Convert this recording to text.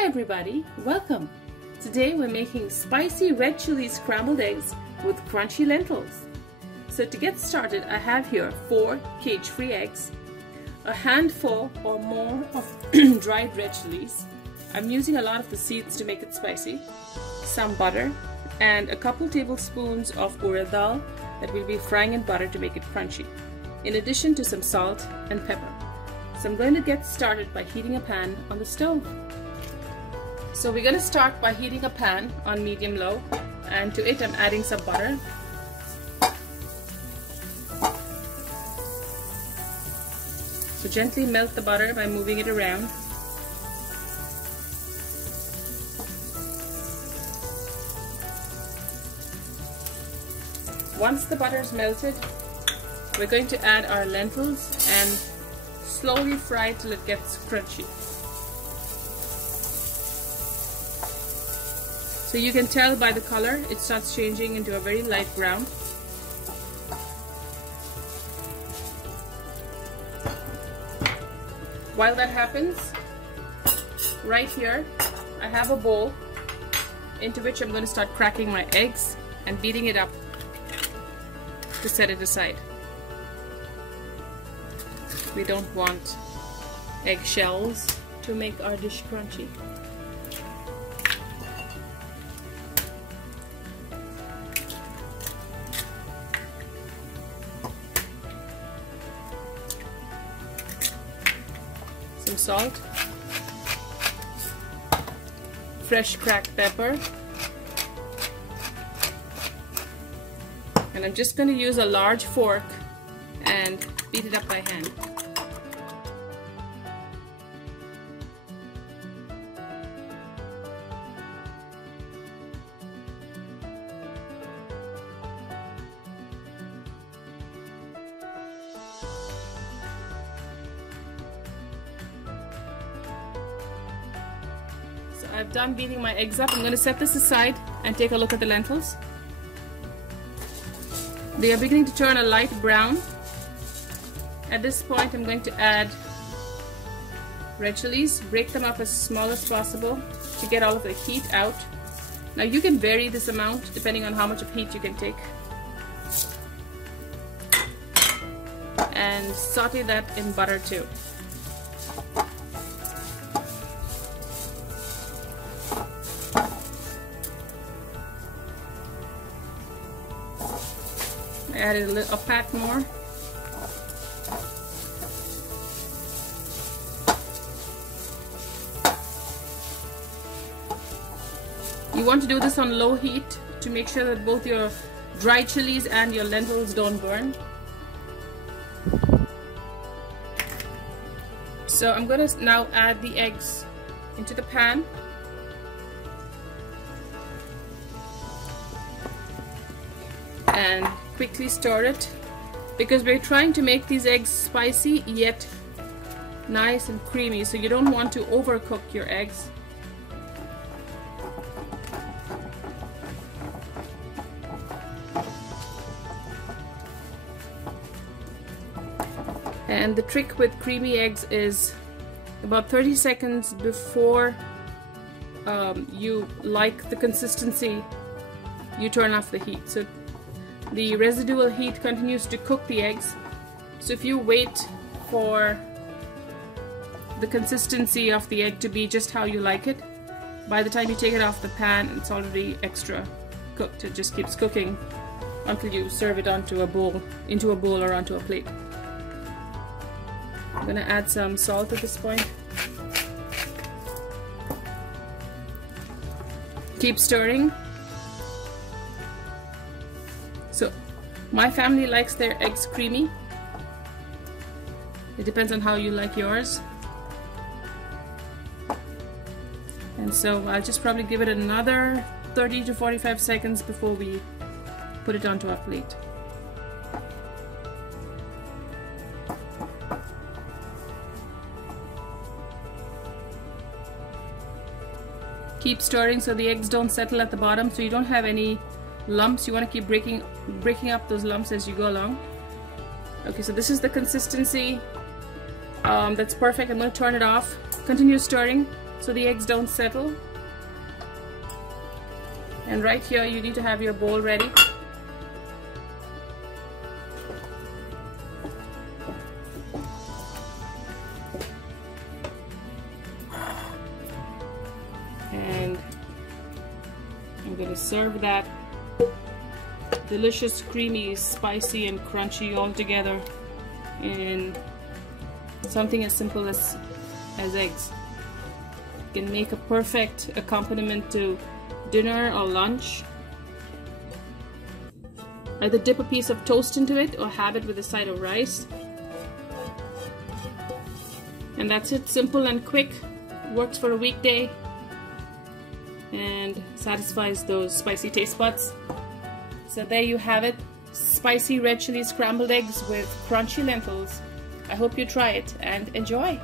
Hi everybody, welcome! Today we're making spicy red chili scrambled eggs with crunchy lentils. So to get started, I have here 4 cage-free eggs, a handful or more of dried red chilies. I'm using a lot of the seeds to make it spicy, some butter, and a couple tablespoons of urad dal that we'll be frying in butter to make it crunchy, in addition to some salt and pepper. So I'm going to get started by heating a pan on the stove. So we're going to start by heating a pan on medium-low, and to it I'm adding some butter. So gently melt the butter by moving it around. Once the butter is melted, we're going to add our lentils and slowly fry till it gets crunchy. So you can tell by the color, it starts changing into a very light brown. While that happens, right here, I have a bowl into which I'm going to start cracking my eggs and beating it up to set it aside. We don't want eggshells to make our dish crunchy. Some salt, fresh cracked pepper, and I'm just going to use a large fork and beat it up by hand. So I've done beating my eggs up. I'm going to set this aside and take a look at the lentils. They are beginning to turn a light brown. At this point I'm going to add red chilies, break them up as small as possible to get all of the heat out. Now you can vary this amount depending on how much of heat you can take. And saute that in butter too. I added a pat more. You want to do this on low heat to make sure that both your dried chilies and your lentils don't burn. So I'm going to now add the eggs into the pan. And quickly stir it, because we're trying to make these eggs spicy yet nice and creamy, so you don't want to overcook your eggs. And the trick with creamy eggs is about 30 seconds before you like the consistency, you turn off the heat. So the residual heat continues to cook the eggs. So if you wait for the consistency of the egg to be just how you like it, by the time you take it off the pan, it's already extra cooked. It just keeps cooking until you serve it onto a bowl, into a bowl or onto a plate. I'm going to add some salt at this point. Keep stirring. So my family likes their eggs creamy. It depends on how you like yours. And so I'll just probably give it another 30 to 45 seconds before we put it onto our plate. Keep stirring so the eggs don't settle at the bottom, so you don't have any lumps. You want to keep breaking up those lumps as you go along. Okay, so this is the consistency. That's perfect. I'm going to turn it off. Continue stirring. so the eggs don't settle. And right here you need to have your bowl ready. And I'm going to serve that delicious, creamy, spicy and crunchy all together in something as simple as eggs. You can make a perfect accompaniment to dinner or lunch. Either dip a piece of toast into it or have it with a side of rice. And that's it, simple and quick, works for a weekday and satisfies those spicy taste buds. So there you have it, spicy red chili scrambled eggs with crunchy lentils. I hope you try it and enjoy.